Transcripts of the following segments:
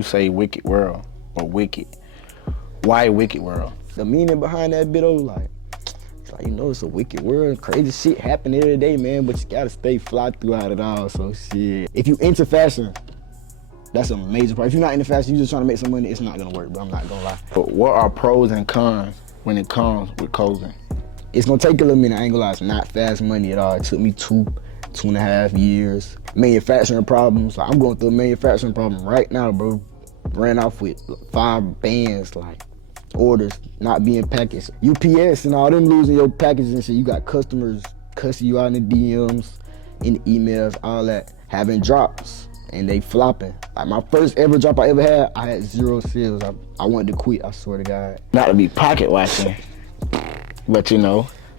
you say wicked world or wicked, why wicked world? The meaning behind that bit, it's like, it's a wicked world. Crazy shit happen every day, man, but you gotta stay fly throughout it all, so shit. If you into fashion, that's a major part. If you're not into fashion, you're just trying to make some money, it's not gonna work, but I'm not gonna lie. But what are pros and cons when it comes with clothing? It's gonna take a little minute, I ain't gonna lie, it's not fast money at all. It took me 2.5 years. Manufacturing problems, I'm going through a manufacturing problem right now, bro. Ran off with 5 bands, orders not being packaged. UPS and all them losing your packages and shit. You got customers cussing you out in the DMs, in the emails, all that. Having drops and they flopping. Like my first ever drop I ever had, I had 0 sales. I wanted to quit, I swear to God. Not to be pocket watching, but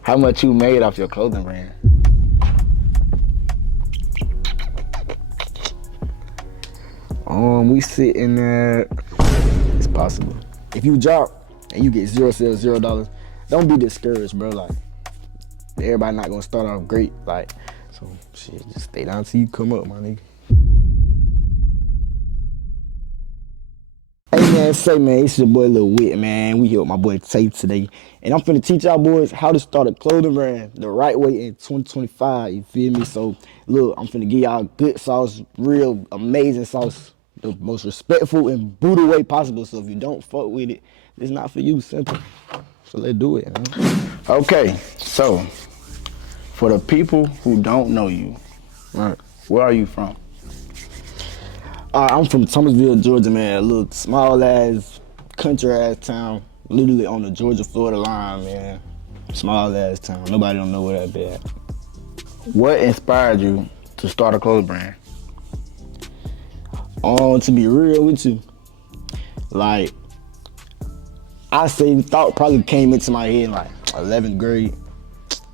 how much you made off your clothing brand? We sitting at, it's possible. If you drop and you get 0 sales, $0, don't be discouraged, bro. Everybody not gonna start off great, so shit, just stay down till you come up, my nigga. Hey man, it's your boy Lil Wit, man. We here with my boy Tay today, and I'm finna teach y'all boys how to start a clothing brand the right way in 2025. You feel me? So look, I'm finna give y'all good sauce, real amazing sauce, the most respectful and brutal way possible. So if you don't fuck with it, it's not for you. Simple. So let's do it, man. Okay, so for the people who don't know you, Right. Where are you from? I'm from Thomasville, Georgia, man. A little small ass, country ass town, literally on the Georgia-Florida line, man. Small ass town. Nobody don't know where that be at. What inspired you to start a clothing brand? To be real with you, I say thought probably came into my head in 11th grade.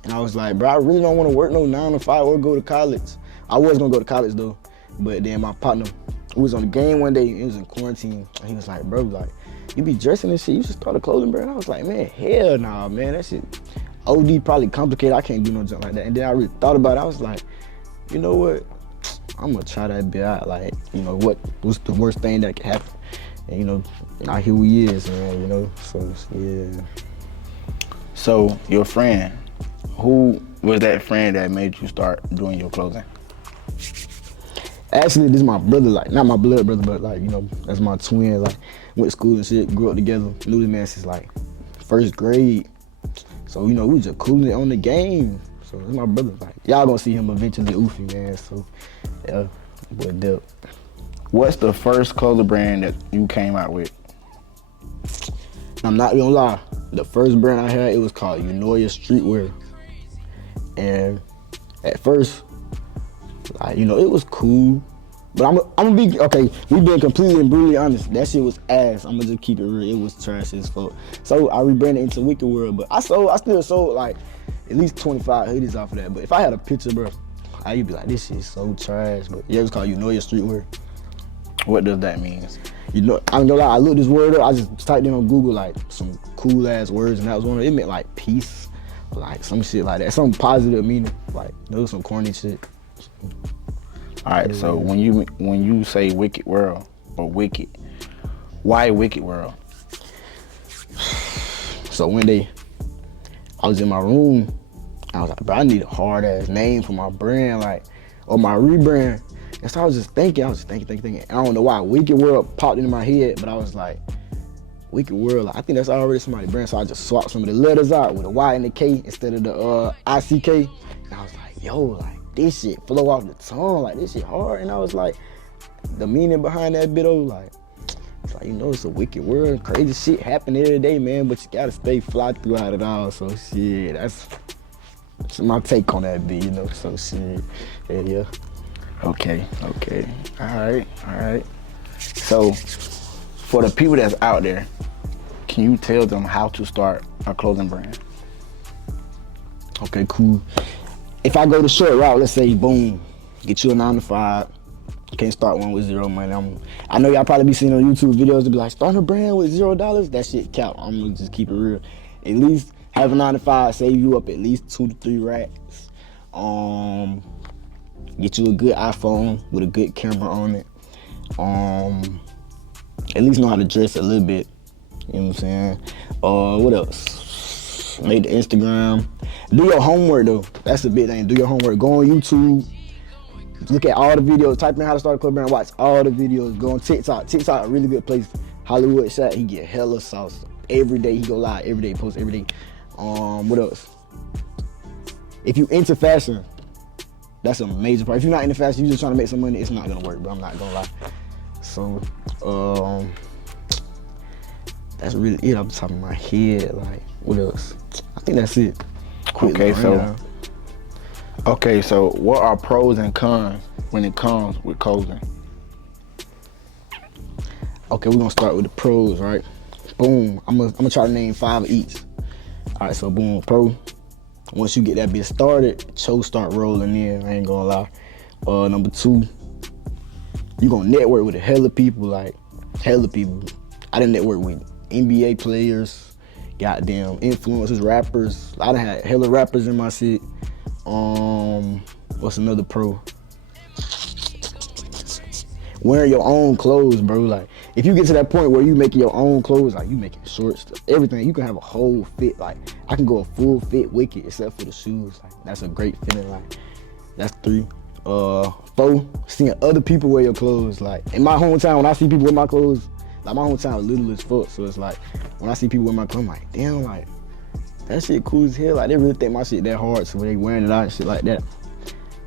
And I was like, bro, I really don't want to work no 9 to 5 or go to college. I was gonna go to college though, but then my partner, we was on the game one day, it was in quarantine, and he was like, bro, you be dressing and shit, you should start a clothing brand. I was like, man, hell nah, man, that shit OD probably complicated, I can't do no junk like that. And then I really thought about it, I was like, you know what, I'm gonna try that bit out, what's the worst thing that could happen? And now here we is, man, so yeah. So your friend, who was that friend that made you start doing your clothing? Actually, this is my brother, not my blood brother, but that's my twin. Went to school and shit, grew up together, knew this man since 1st grade. So, we was just cooling on the game. So it's my brother. Y'all gonna see him eventually, Oofy, man. So yeah, boy dope. What's the first clothing brand that you came out with? I'm not gonna lie. The first brand I had, it was called Unoya Streetwear. And at first, it was cool. But I'm gonna be, okay, we being completely and brutally honest, that shit was ass. I'm gonna just keep it real, it was trash as fuck. So I rebranded into WykedWorld, but I still sold at least 25 hoodies off of that. But if I had a picture, bro, I'd be like, this shit's so trash. But yeah, it was called Unoya Streetwear. What does that mean? I'm gonna lie, I looked this word up, I just typed in on Google some cool ass words, and that was one of them. It meant peace, some shit like that, some positive meaning. There was some corny shit. All right, so when you say wicked world or wicked, why wicked world? So one day, I was in my room, I was like, bro, I need a hard ass name for my brand, or my rebrand. And so I was just thinking. I don't know why Wicked World popped into my head, but I was like, Wicked World, I think that's already somebody's brand. So I just swapped some of the letters out with a Y and a K instead of the ICK. And I was like, yo, this shit flow off the tongue, this shit hard. And I was like, the meaning behind that bit, it's a wicked world. Crazy shit happen every day, man, but you gotta stay fly throughout it all. So shit, that's my take on that bit, so shit, yeah. Okay. All right. So for the people that's out there, can you tell them how to start a clothing brand? Okay, cool. If I go the short route, let's say, boom, get you a 9 to 5. Can't start one with 0 money. I know y'all probably be seeing on YouTube videos to be like, start a brand with $0. That shit count. I'm gonna just keep it real. At least have a 9 to 5, save you up at least 2 to 3 racks. Get you a good iPhone with a good camera on it. at least know how to dress a little bit. You know what I'm saying? What else? Make the Instagram. Do your homework though. That's the big thing. Do your homework. Go on YouTube. Look at all the videos. Type in how to start a club brand. Watch all the videos. Go on TikTok. TikTok a really good place. Hollywood Shot. He get hella sauce every day. He go live every day. Post every day. What else? If you into fashion, that's a major part. If you're not into fashion, you're just trying to make some money, it's not gonna work, bro. I'm not gonna lie. So, that's really it off the top of my head. Like, what else? I think that's it. Okay, so what are pros and cons when it comes with clothing? Okay, we're gonna start with the pros, right? Boom. I'm gonna try to name 5 each. All right, so boom, pro. Once you get that bit started, shows start rolling in. I ain't gonna lie. Number 2, you gonna network with a hella people, like hella people. I done network with NBA players, goddamn influencers, rappers. I done had hella rappers in my shit. What's another pro? Wearing your own clothes, bro. Like, if you get to that point where you making your own clothes, like you making shorts, everything, you can have a whole fit. Like, I can go a full fit Wicked except for the shoes. Like, that's a great feeling. Like, that's 3. 4, seeing other people wear your clothes. Like, in my hometown, when I see people wear my clothes, like, my hometown is little as fuck. So it's like, when I see people wear my clothes, I'm like, damn, like, that shit cool as hell. Like, they really think my shit that hard, so they wearing it out and shit like that.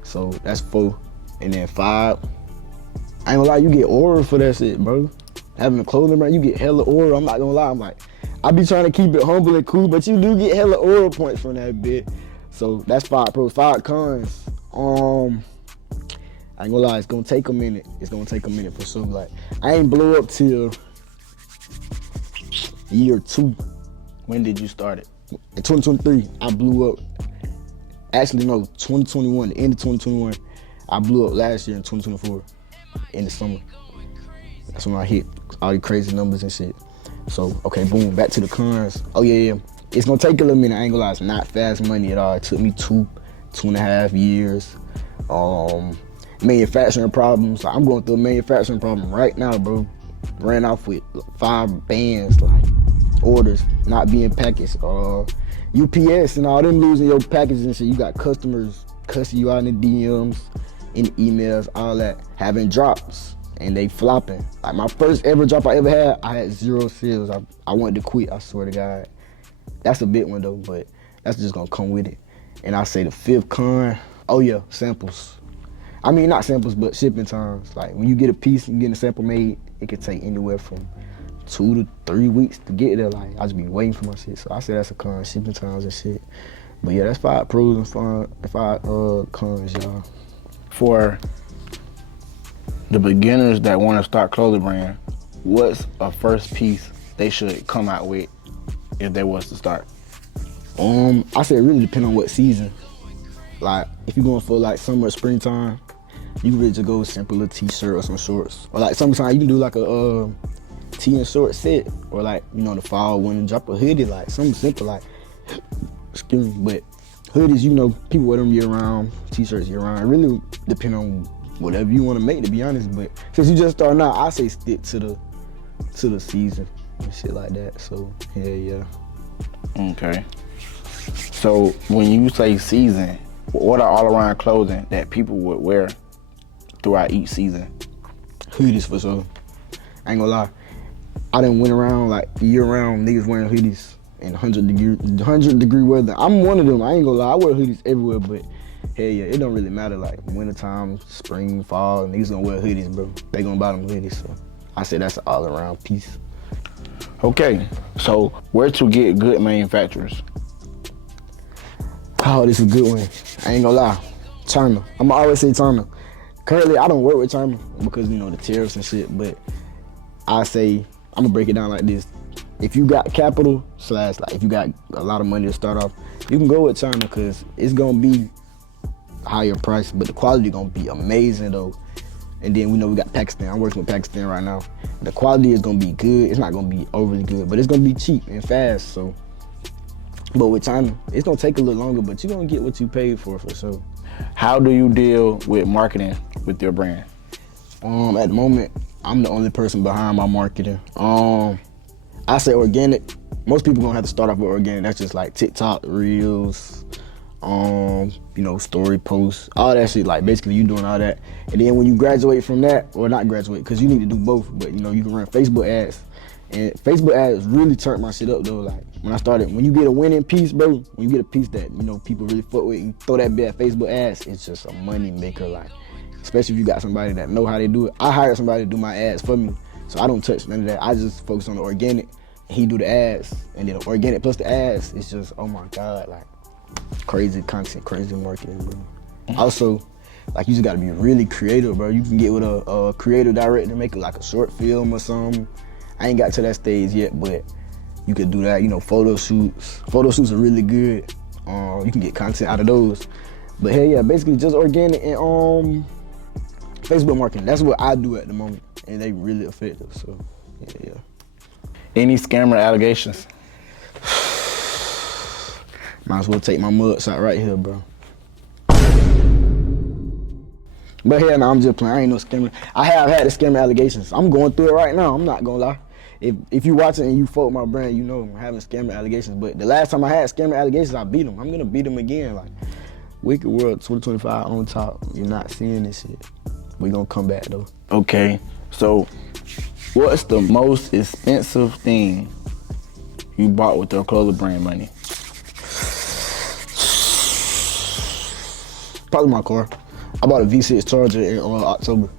So that's 4. And then 5, I ain't gonna lie, you get aura for that shit, bro. Having a clothing brand, you get hella aura. I'm not gonna lie, I'm like, I be trying to keep it humble and cool, but you do get hella aura points from that bit. So that's 5 pros. 5 cons. I ain't gonna lie, it's gonna take a minute. It's gonna take a minute for sure. Like, I ain't blow up till year 2. When did you start it? In 2023, I blew up. Actually, no, 2021, the end of 2021. I blew up last year in 2024, in the summer. That's when I hit all the crazy numbers and shit. So, okay, boom, back to the cons. Oh, yeah. It's gonna take a little minute, I ain't gonna lie, it's not fast money at all. It took me 2.5 years. Manufacturing problems. Like, I'm going through a manufacturing problem right now, bro. Ran off with 5 bands, like, orders not being packaged. UPS and all them losing your packages and shit. You got customers cussing you out in the DMs, in the emails, all that, having drops, and they flopping. Like, my first ever drop I ever had, I had 0 sales. I wanted to quit, I swear to God. That's a big one though, but that's just gonna come with it. And I say the 5th con, oh yeah, samples. I mean, not samples, but shipping times. Like, when you get a piece and getting a sample made, it can take anywhere from 2 to 3 weeks to get there. Like, I just be waiting for my shit. So I say that's a con, shipping times and shit. But yeah, that's 5 pros and 5 cons, y'all. For the beginners that want to start clothing brand, what's a first piece they should come out with if they was to start? I say it really depend on what season. Like, if you're going for like summer or springtime, you can really just go with simple little t-shirt or some shorts. Or like summertime, you can do like a tee and short set. Or like, you know, the fall, winter, drop a hoodie, like something simple, like, excuse me, but hoodies, you know, people wear them year round, t-shirts year round. It really depend on whatever you want to make, to be honest. But since you just starting out, I say stick to the season and shit like that. So yeah. Okay. So when you say season, what are all around clothing that people would wear throughout each season? Hoodies for sure. I ain't gonna lie. I done went around like year round niggas wearing hoodies in 100 degree weather. I'm one of them. I ain't gonna lie. I wear hoodies everywhere, but hell yeah, it don't really matter. Like wintertime, spring, fall, niggas gonna wear hoodies, bro. They gonna buy them hoodies. So I say that's an all around piece. Okay, so where to get good manufacturers? Oh, this is a good one. I ain't gonna lie. China. I'ma always say China. Currently, I don't work with China because, you know, the tariffs and shit, but I say, I'm gonna break it down like this. If you got capital, / like if you got a lot of money to start off, you can go with China because it's gonna be higher price, but the quality gonna be amazing though. And then we know we got Pakistan. I'm working with Pakistan right now. The quality is gonna be good. It's not gonna be overly good, but it's gonna be cheap and fast. So, but with China, it's gonna take a little longer, but you're gonna get what you paid for sure. How do you deal with marketing with your brand? At the moment, I'm the only person behind my marketing. I say organic. Most people gonna have to start off with organic. That's just like TikTok, Reels, story posts, all that shit. Like basically you doing all that. And then when you graduate from that, or not graduate, cause you need to do both, but you can run Facebook ads. And Facebook ads really turned my shit up though. Like when you get a winning piece, bro, when you get a piece that, people really fuck with, you throw that bit at Facebook ads, it's just a money maker. Like, especially if you got somebody that know how they do it. I hired somebody to do my ads for me, so I don't touch none of that. I just focus on the organic, and he do the ads, and then the organic plus the ads, it's just, oh my God, like crazy content, crazy marketing, bro. Also, like you just gotta be really creative, bro. You can get with a creative director, make it like a short film or something. I ain't got to that stage yet, but you could do that, photo shoots. Photo shoots are really good. You can get content out of those. But hell yeah, basically just organic and Facebook marketing. That's what I do at the moment, and they really effective, so yeah. Any scammer allegations? Might as well take my mug shot right here, bro. But hell no, I'm just playing. I ain't no scammer. I have had the scammer allegations. I'm going through it right now. I'm not gonna lie. If you watching and you fuck with my brand, you know I'm having scammer allegations. But the last time I had scammer allegations, I beat them. I'm gonna beat them again. Like WykedWorld 2025 on top. You're not seeing this shit. We gonna come back though. Okay, so what's the most expensive thing you bought with your clothing brand money? Probably my car. I bought a V6 Charger in October.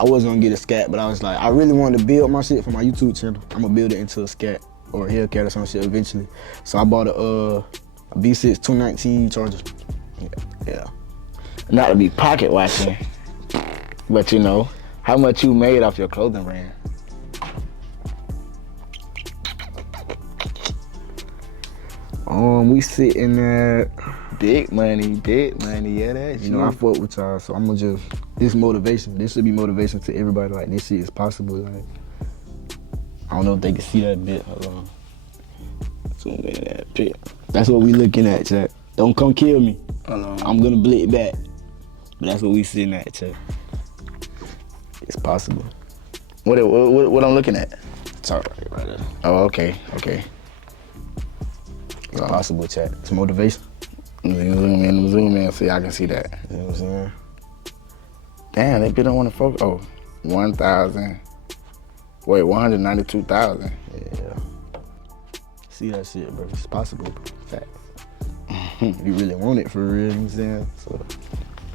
I wasn't gonna get a scat, but I was like, I really wanted to build my shit for my YouTube channel. I'm gonna build it into a scat or a Hellcat or some shit eventually. So I bought a V6 219 Charger. Yeah. Not to be pocket watching, but how much you made off your clothing brand? We sitting at big money, yeah, that's I fuck with y'all, so I'm gonna this motivation. This should be motivation to everybody, like this shit is possible. Like, I don't know if they can see that bit. Hold on. Zoom in that bit. That's what we looking at, chat. Don't come kill me. I'm gonna blink back. But that's what we sitting at, chat. It's possible. What I'm looking at? It's all right there. Oh, okay. It's possible, chat. It's motivation. Zoom in so y'all can see that. You know what I'm saying? Damn, they don't want to focus. Oh, 192,000. Yeah. See that shit, bro. It's possible, bro. Fact. If you really want it for real, you know what I'm saying? So,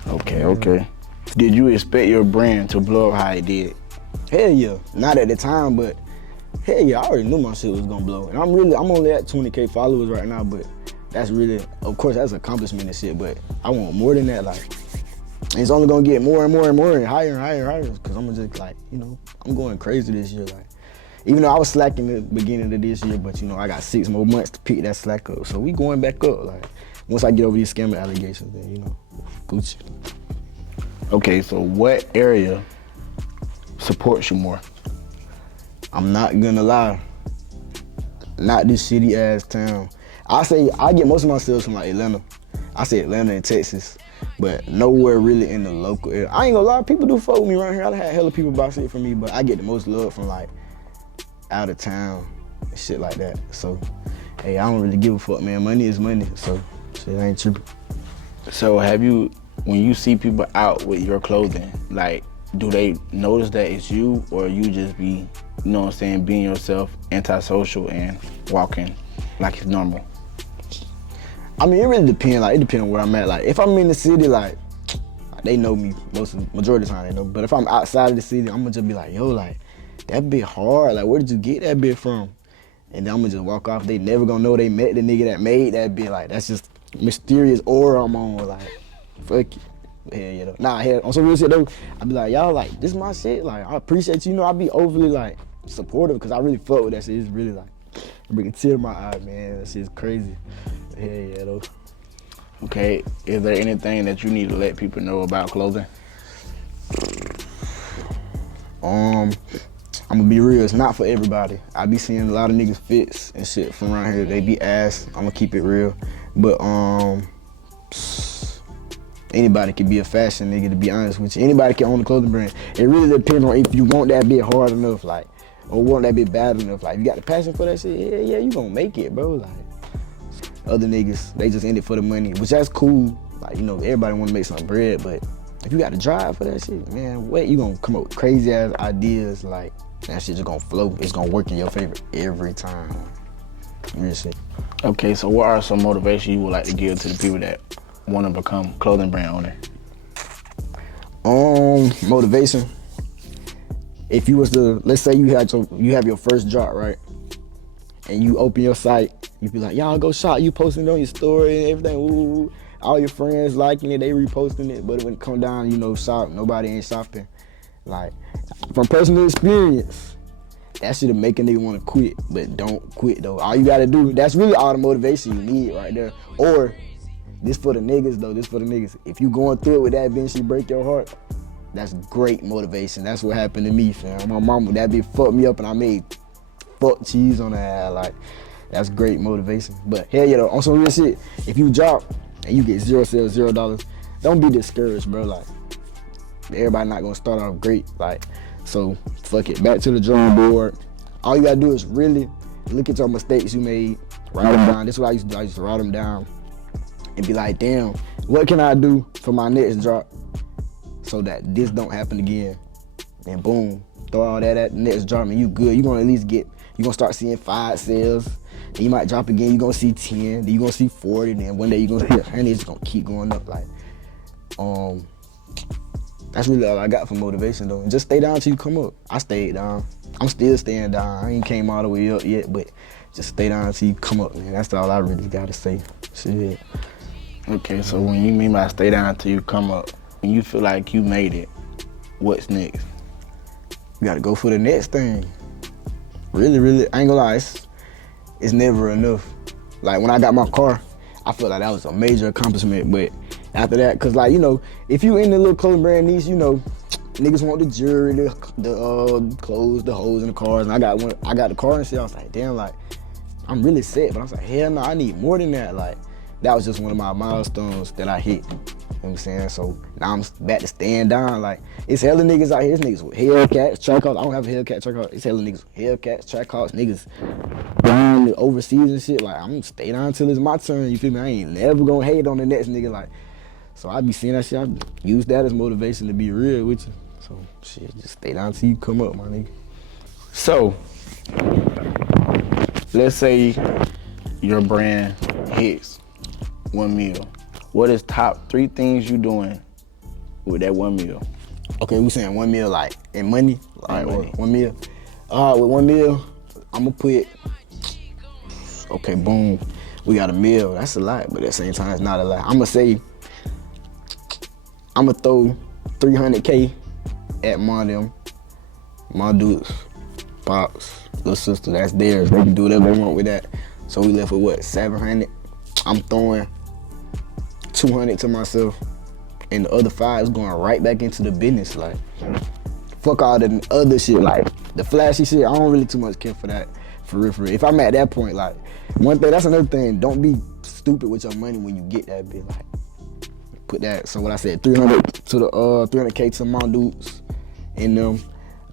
okay. Did you expect your brand to blow up how it did? Hell yeah. Not at the time, but hell yeah, I already knew my shit was gonna blow. And I'm only at 20K followers right now, but that's really, of course, that's an accomplishment and shit, but I want more than that. Like, and it's only gonna get more and more and more and higher and higher and higher, because I'm just like, I'm going crazy this year. Like, even though I was slacking in the beginning of this year, but I got 6 more months to pick that slack up. So we going back up. Like, once I get over these scammer allegations, then, Gucci. Okay, so what area supports you more? I'm not gonna lie, not this shitty ass town. I say I get most of my sales from like Atlanta. I say Atlanta and Texas, but nowhere really in the local area. I ain't gonna lie, people do fuck with me around here. I had hella people buy shit from me, but I get the most love from like out of town and shit like that. So, hey, I don't really give a fuck, man. Money is money, so shit ain't tripping. So when you see people out with your clothing, like, do they notice that it's you, or you just be, being yourself, antisocial and walking like it's normal? I mean, it really depends. Like, it depends on where I'm at. Like, if I'm in the city, like, they know me majority of the time. They know. But if I'm outside of the city, I'm gonna just be like, yo, like, that bit hard. Like, where did you get that bit from? And then I'm gonna just walk off. They never gonna know they met the nigga that made that bit. Like, that's just mysterious aura I'm on. Like, fuck it. Yeah, Nah, on some real shit though, I be like, y'all, like, this is my shit. Like, I appreciate you. I be overly like supportive because I really fuck with that shit. It's really like, it bring a tear to my eye, man. That shit's crazy. Yeah, though. Okay, is there anything that you need to let people know about clothing? I'm gonna be real, it's not for everybody. I be seeing a lot of niggas fits and shit from around here. They be ass. I'm gonna keep it real. But Anybody can be a fashion nigga, to be honest with you. Anybody can own a clothing brand. It really depends on if you want that bit hard enough, like, or want that bit bad enough. Like, you got the passion for that shit, yeah, you gonna make it, bro. Like, other niggas, they just in it for the money, which that's cool. Like, you know, everybody wanna make some bread, but if you got the drive for that shit, man, what, you gonna come up with crazy ass ideas, like, that shit just gonna flow. It's gonna work in your favor every time. Real shit. Okay, so what are some motivation you would like to give to the people that want to become clothing brand owner? Motivation. If you was to, let's say you have your first drop, right? And you open your site, you be like, y'all go shop, you posting it on your story and everything, ooh, all your friends liking it, they reposting it, but when it come down, you know, shop, nobody ain't shopping. Like, from personal experience, that shit'll make a nigga wanna quit, but don't quit though. All you gotta do, that's really all the motivation you need right there. Or, this for the niggas though, this for the niggas. If you going through it with that bitch, she break your heart, that's great motivation. That's what happened to me, fam. My mama, that bitch fucked me up and I made fuck cheese on her ass. Like, that's great motivation. But hell yeah though, on some real shit, if you drop and you get 0 sales, $0, don't be discouraged, bro. Like, everybody not gonna start off great. Like, so fuck it, back to the drawing board. All you gotta do is really look at your mistakes you made, write them down. This is what I used to do. I used to write them down and be like, damn, what can I do for my next drop so that this don't happen again? And boom, throw all that at the next drop and you good. You gonna at least get, you gonna start seeing 5 sales. Then you might drop again, you gonna see 10, then you gonna see 40, then one day you gonna hit 100, it's gonna keep going up. Like, that's really all I got for motivation though. And just stay down till you come up. I stayed down. I'm still staying down. I ain't came all the way up yet, but just stay down till you come up, man. That's all I really gotta say. Shit. Okay, so when you mean by stay down till you come up, when you feel like you made it, what's next? You gotta go for the next thing. Really, really, I ain't gonna lie, it's never enough. Like, when I got my car, I felt like that was a major accomplishment, but after that, cause like, you know, if you in the little clothing brand niche, you know, niggas want the jewelry, the clothes, the hoes in the cars, and I got the car and shit. I was like, damn, like, I'm really set, but I was like, hell no, I need more than that. Like, that was just one of my milestones that I hit. You know what I'm saying? So now I'm back to staying down. Like, it's hella niggas out here. It's niggas with Hellcats, Trackhawks. I don't have a Hellcat, Trackhawk. It's hella niggas with Hellcats, Trackhawks, niggas down overseas and shit. Like, I'm gonna stay down until it's my turn. You feel me? I ain't never gonna hate on the next nigga. Like, so I be seeing that shit. I use that as motivation to be real with you. So shit, just stay down till you come up, my nigga. So, let's say your brand hits 1 mil. What is top 3 things you doing with that 1 mil? Okay, we saying 1 mil like in money? Like, money. 1 mil. With 1 mil, I'ma put, okay, boom. We got 1 mil. That's a lot, but at the same time, it's not a lot. I'ma throw 300K at my dudes, pops, little sister, that's theirs. They can do whatever they want with that. So we left with what, 700? I'm throwing 200 to myself, and the other 5 is going right back into the business. Like, fuck all the other shit, like the flashy shit. I don't really too much care for that, for real, for real. If I'm at that point, like, one thing, that's another thing, don't be stupid with your money when you get that bit. Like, put that, so what I said, 300 to the 300K to my dudes, and them,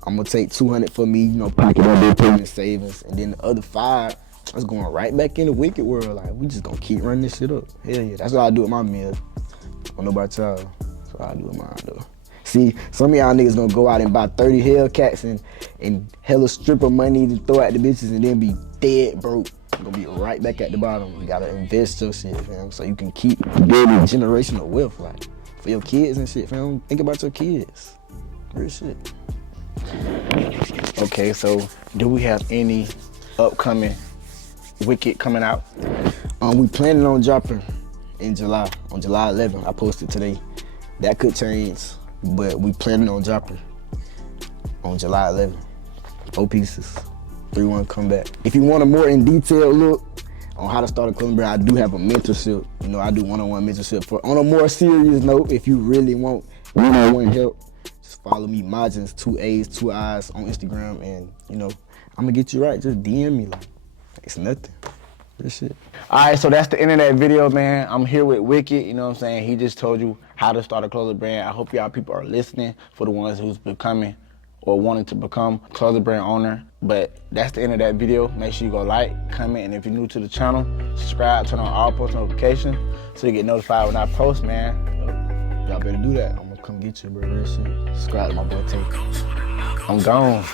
I'm gonna take 200 for me, you know, pocket that bit, in savings, and then the other 5, it's going right back in the WykedWorld. Like, we just gonna keep running this shit up. Hell yeah, that's what I do with my meal. I don't know about y'all, that's what I do with mine though. See, some of y'all niggas gonna go out and buy 30 Hellcats and hella stripper money to throw at the bitches and then be dead broke. Gonna be right back at the bottom. You gotta invest your shit, fam, so you can keep building generational wealth, like, for your kids and shit, fam. Think about your kids. Real shit. Okay, so do we have any upcoming Wycked coming out? We planning on dropping in July, on July 11th. I posted today. That could change, but we planning on dropping on July 11th. 4 pieces, 3-1 comeback. If you want a more in detail look on how to start a clothing brand, I do have a mentorship. You know, I do one-on-one mentorship. On a more serious note, if you really want one-on-one help, just follow me, Majins, 2 A's, 2 I's on Instagram, and you know, I'm gonna get you right. Just DM me, like, it's nothing. This shit. All right, so that's the end of that video, man. I'm here with Wycked, you know what I'm saying? He just told you how to start a clothing brand. I hope y'all people are listening for the ones who's becoming or wanting to become a clothing brand owner. But that's the end of that video. Make sure you go like, comment, and if you're new to the channel, subscribe, turn on all post notifications so you get notified when I post, man. Y'all better do that. I'm gonna come get you, bro. Real shit. Subscribe to my boy Tank. I'm gone.